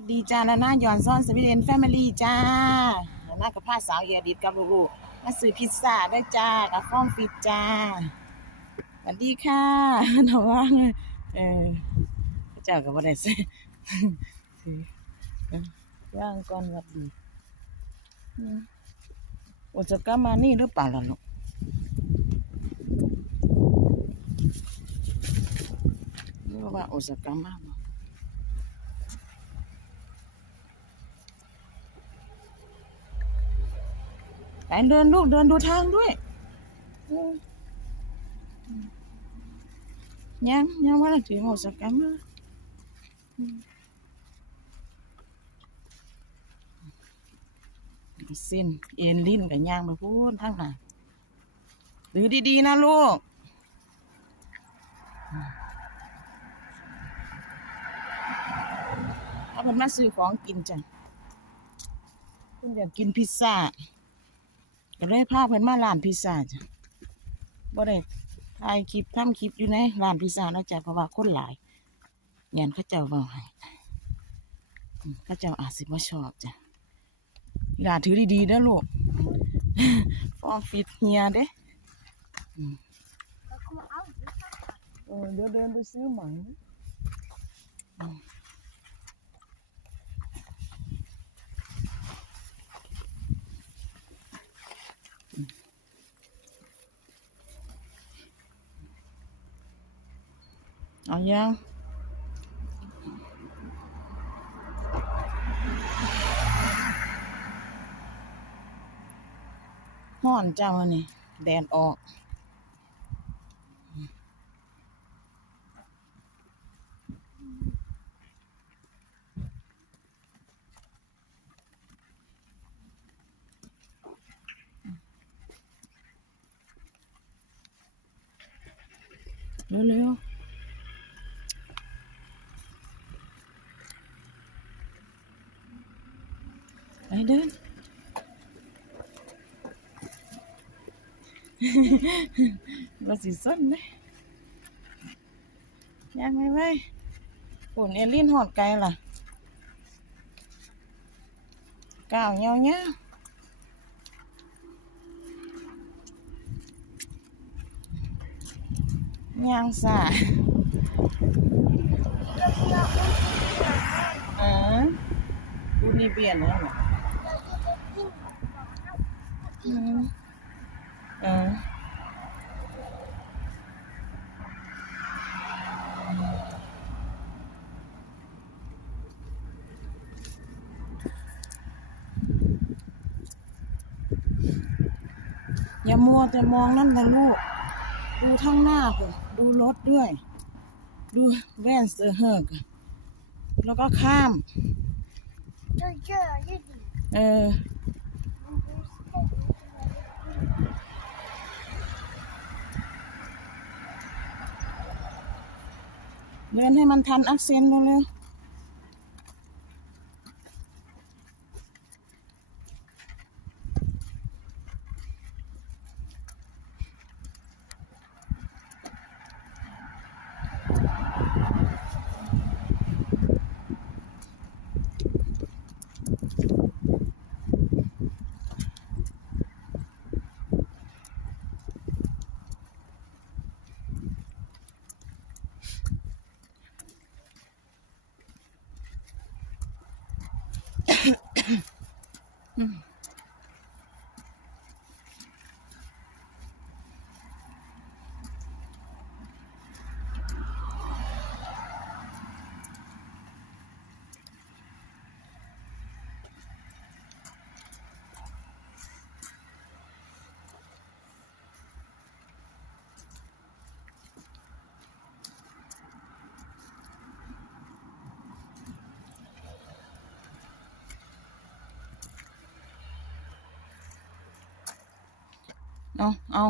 วัสดีจ้านาน่าย้อนซ่อนสวีเดนแฟมิลี่จ้านาน่ากับพาสาวเอียดิดกับลูกๆมาซื้อพิซซ่าได้จ้ากับฟ้องฟิตจ้าสวัสดีค่ะน้องว่างเออพระเจ้ากับว่าได้ซื้อซื้อย่างก่อนหวัดดีอืมโอจะกลับมานี่หรือเปล่าล่ะลูกหรือว่าโอจะกลับมา บ่เดินลูกเดินดูทางด้วยยังยังว่าถือหมดสักกรรมสิ้นเอ็นลิ้นกับยางไปพูดทั้งหน้าดือดีๆนะลูกเอาเป็นมาซื้อของกินจ้ะคุณอยากกินพิซซ่า ก็เลยพาเพิ่นมาร้านพิซซ่าจ้ะบ่ได้ถ่ายคลิปทำคลิปอยู่ในร้านพิซซ่าแล้วจ้ะเพราะว่าคนหลายยันเขาเจ้าเว้าให้อืมเขาเจ้าอาจสิบ่ชอบจ้ะอย่าถือดีๆเด้อลูกฟอร์มฟิตเฮียเด้อืมเออเดี๋ยวเดินไปซื้อหมัง เอายังห่อนเจ้าอันนี่ แดดออกเร็วๆ ไปเดินว่าสิส้นเลยยังไงไว้ผลเอลินห อย่ามัวแต่มองนั่นนะลูก ดูทั้งหน้าเลยดูรถด้วย ดูแว่นเซอร์เฮิร์กแล้วก็ข้าม เออ เดินให้มันทันอักเซนต์เร็ว เอาเอา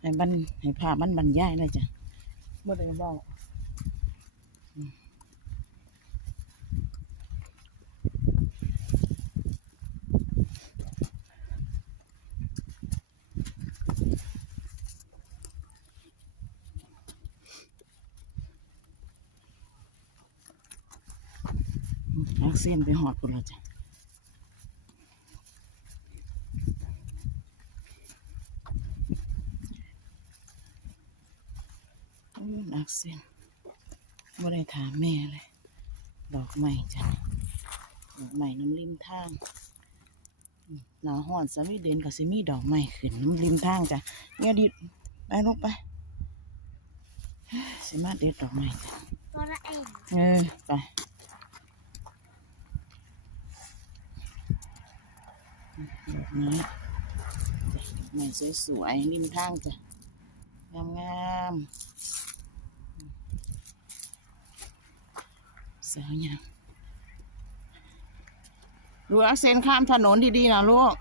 ให้บันให้ผ้าพมันบันยายเลยจ้ะ บ่ได้เว้าอืมเอาเส้นไปหอดพุ่นแล้วจ้ะ นักเส้นบ่ได้ถามแม่เลย ดอกไม้จ้ะดอกไม้น้ำริมทางอืมหนาวห้อนสวีเดนกับซิมีดอกไม้ขึ้นน้ำริมทางจ้ะเนี่ยดิไปลูกไปสิมาเด็ดดอกไม้จ้ะตัวละเองเออไปดอกไม้จ้ะดอกไม้สวยๆริมทางจ้ะงามๆ สาวยังลูกเอาเส้นข้ามถนนดีๆนะลูก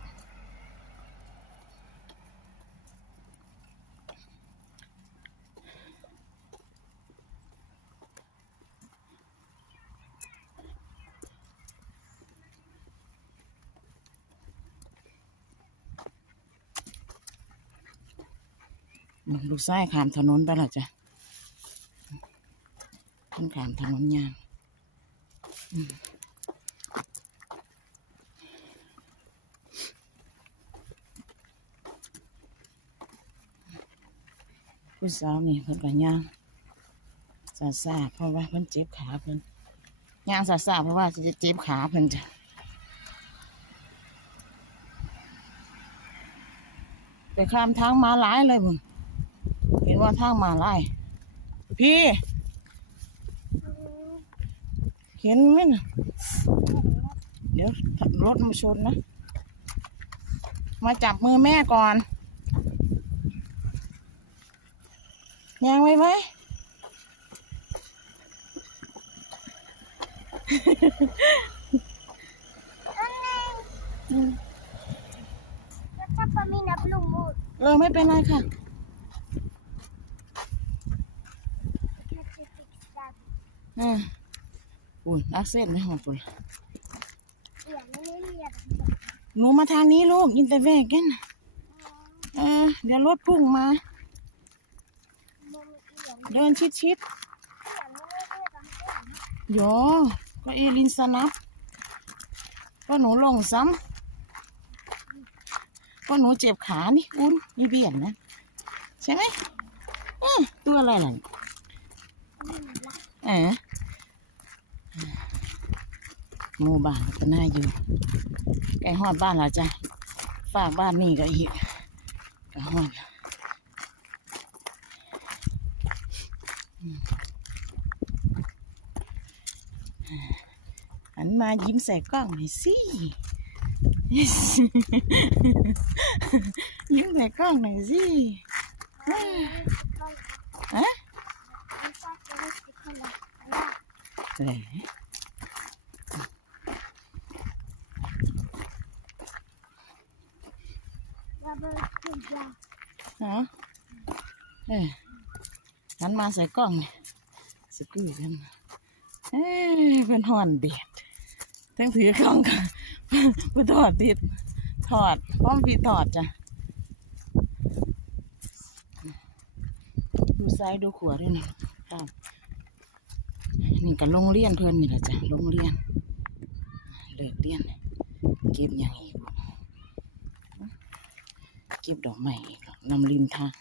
ลูกไส้ขามถนนไปและจ้ะขึ้นขามถนนยาง ผู้สาวนี่เพิ่นก็ย่างซาซาเพราะว่าเพิ่นเจ็บขาเพิ่นย่างซาซาเพราะว่าจะเจ็บขาเพิ่นจ้ะไปข้ามทางมาหลายเลยบุญเห็นว่าทางมาไล่พี่ เห็นไหมนะเดี๋ยวรถมาชนนะ มาจับมือแม่ก่อน ยังไว้ไหมแล้วถ้าปามีนับลุงมูดเออไม่เป็นไรค่ะ แค่จะติดดับ อืม อักเส้นไหมหอมปุ่นหนูมาทางนี้ลูกยินแต่แวกกันเออเดี๋ยวรถพุ่งมา เดินชิดชิดเสียงไม่ได้เรียนกันเสียงๆโยก็เอลินสนับก็หนูลงซ้ำก็หนูเจ็บขานี่อุ่นมีเบี่ยนนะใช่ไหมตัวอะไรล่ะเออ หมู่บ้านก็น่าอยู่ใกล้ฮอดบ้านแล้วจ้ะฝากบ้านนี่ก็อีกก็ฮอดอืมหันมายิ้มใส่กล้องหน่อยสิ ยิ้มใส่กล้องหน่อยสิฮะไหน ระเบิดขึ้นยา ฮะเอ้ยหันมาใส่กล้องสกู้กันเอ้ยเป็นหอนเด็ดทั้งถือกล้องกันผู้ถอดติดถอดพร้อมพี่ถอดจ้ะดูซ้ายดูขวาด้วยนะครับนี่กันโรงเรียนเพื่อนนี่แหละจ้ะโรงเรียนเลิกเรียนเก็บอย่างอีก ก็บดอกไม้อีกหรอกนำริมทาง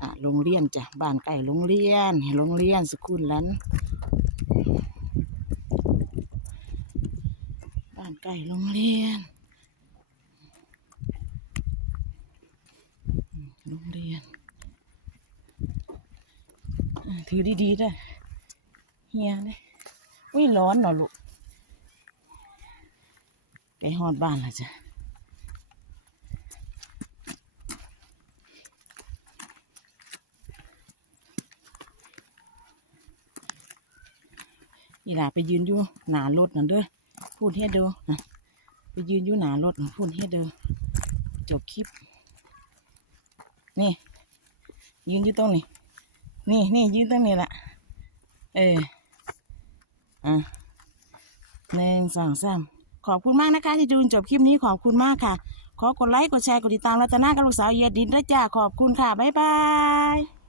อะโรงเรียนจ้ะบ้านใกล้โรงเรียนโรงเรียนสกุลลันบ้านใกล้โรงเรียนโรงเรียนถือดีๆด้วยเฮียเลยอุ้ยร้อนเนาะลูกใกล้อดบ้านล้วจ้ะ อีหลาไปยืนอยู่หนารถนั่นเด้อพูดให้เด้อนะไปยืนอยู่หนารถน่ะพูดให้เด้อจบคลิป นี่ ยืนอยู่ตรงนี้นี่นี่ยืนตรงนี้แหละเอออะหนึ่งสองสามขอบคุณมากนะคะ ที่ดูจนจบคลิปนี้ขอบคุณมากค่ะ ขอกดไลค์กดแชร์กดติดตามรัตนากับลูกสาวเยียดินด้วยจ้าขอบคุณค่ะ บ๊ายบาย